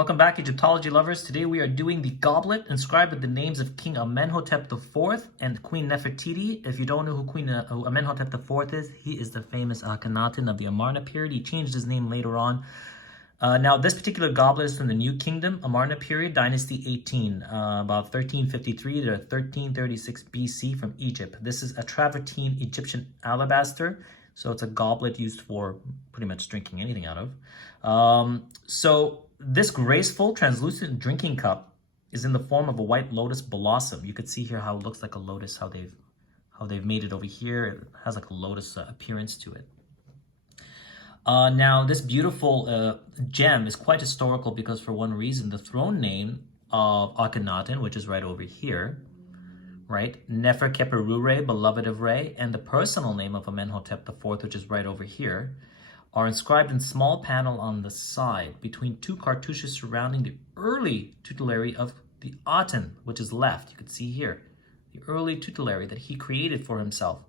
Welcome back, Egyptology lovers. Today we are doing the goblet inscribed with the names of King Amenhotep IV and Queen Nefertiti. If you don't know who Amenhotep IV is, he is the famous Akhenaten of the Amarna period. He changed his name later on. Now, this particular goblet is from the New Kingdom, Amarna period, Dynasty 18, about 1353 to 1336 BC from Egypt. This is a travertine Egyptian alabaster, so it's a goblet used for pretty much drinking anything out of. This graceful, translucent drinking cup is in the form of a white lotus blossom. You could see here how it looks like a lotus, how they've made it over here. It has like a lotus appearance to it. Now, this beautiful gem is quite historical because for one reason, the throne name of Akhenaten, which is right over here, right? Nefer-kheperu-Re, beloved of Re, and the personal name of Amenhotep IV, which is right over here, are inscribed in small panel on the side between two cartouches surrounding the early titulary of the Aten, which is left. You can see here, the early titulary that he created for himself.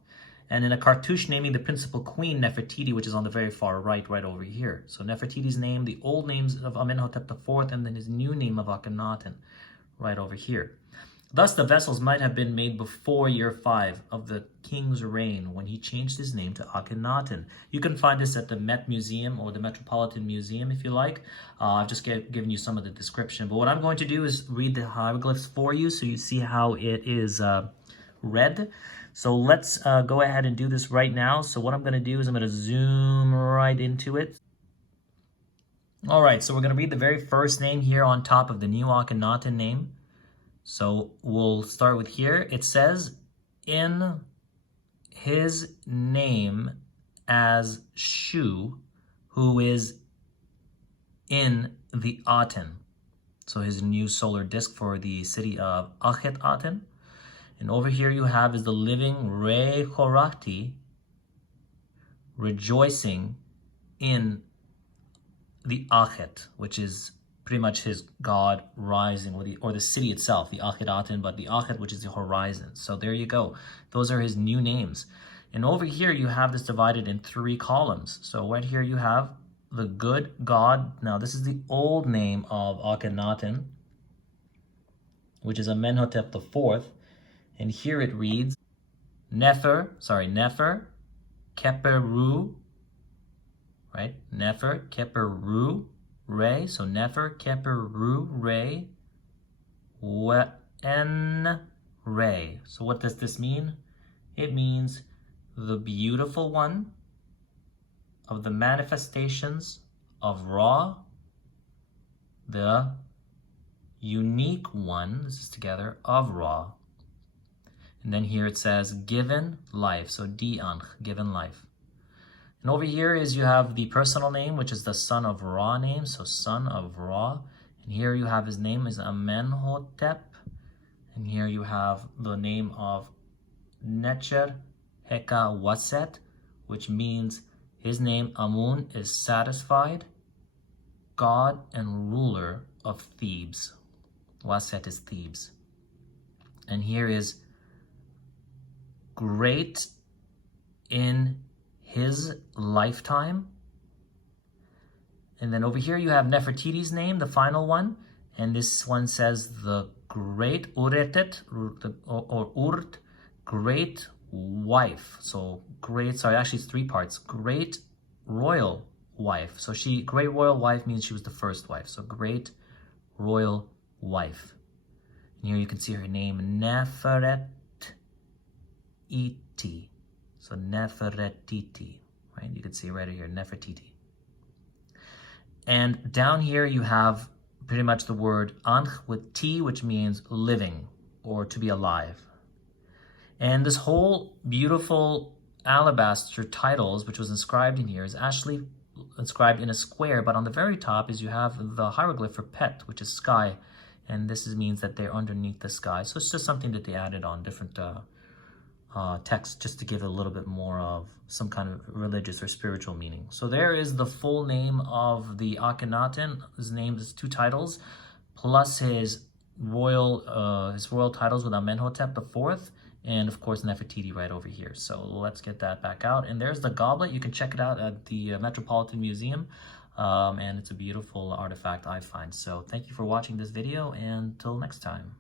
And in a cartouche naming the principal queen, Nefertiti, which is on the very far right over here. So Nefertiti's name, the old names of Amenhotep IV, and then his new name of Akhenaten, right over here. Thus, the vessels might have been made before year 5 of the king's reign when he changed his name to Akhenaten. You can find this at the Met Museum or the Metropolitan Museum if you like. I've just given you some of the description. But what I'm going to do is read the hieroglyphs for you so you see how it is read. So let's go ahead and do this right now. So what I'm going to do is I'm going to zoom right into it. All right, so we're going to read the very first name here on top of the new Akhenaten name. So we'll start with here. It says, in his name as Shu, who is in the Aten. So his new solar disk for the city of Akhenaten. And over here you have is the living Re-kheperu-Re, rejoicing in the Aḥt, which is pretty much his god rising, or the city itself, the Akhenaten, but the Aḥt, which is the horizon. So there you go. Those are his new names. And over here you have this divided in 3 columns. So right here you have the good god. Now this is the old name of Akhenaten, which is Amenhotep IV. And here it reads Nefer-kheperu, right? Nefer-kheperu-Re, so Nefer-kheperu-Re We-n-Re. So what does this mean? It means the beautiful one of the manifestations of Ra, the unique one, this is together, of Ra. And then here it says given life, so 𝑇-𝓏, given life. And over here is you have the personal name, which is the son of Ra name, so son of Ra. And here you have his name is Amenhotep. And here you have the name of nṭr-ḥkA-wAs-t, which means his name Amun is satisfied, God and ruler of Thebes. Wa'as-t is Thebes. And here is great in his lifetime. And then over here you have Nefertiti's name, the final one, and this one says the great Uretet, or Urt, great wife. So great, sorry, actually it's 3 parts. Great royal wife. So great royal wife means she was the first wife. So great royal wife. And here you can see her name, Nefret-iti. So Nefertiti, right? You can see right here, Nefertiti. And down here you have pretty much the word ankh with T, which means living or to be alive. And this whole beautiful alabaster titles, which was inscribed in here, is actually inscribed in a square, but on the very top is you have the hieroglyph for pet, which is sky. And this means that they're underneath the sky. So it's just something that they added on different text just to give it a little bit more of some kind of religious or spiritual meaning. So there is the full name of the Akhenaten. His name is 2 titles, plus his royal titles with Amenhotep IV, and of course Nefertiti right over here. So let's get that back out. And there's the goblet. You can check it out at the Metropolitan Museum. and it's a beautiful artifact, I find. So thank you for watching this video, and till next time.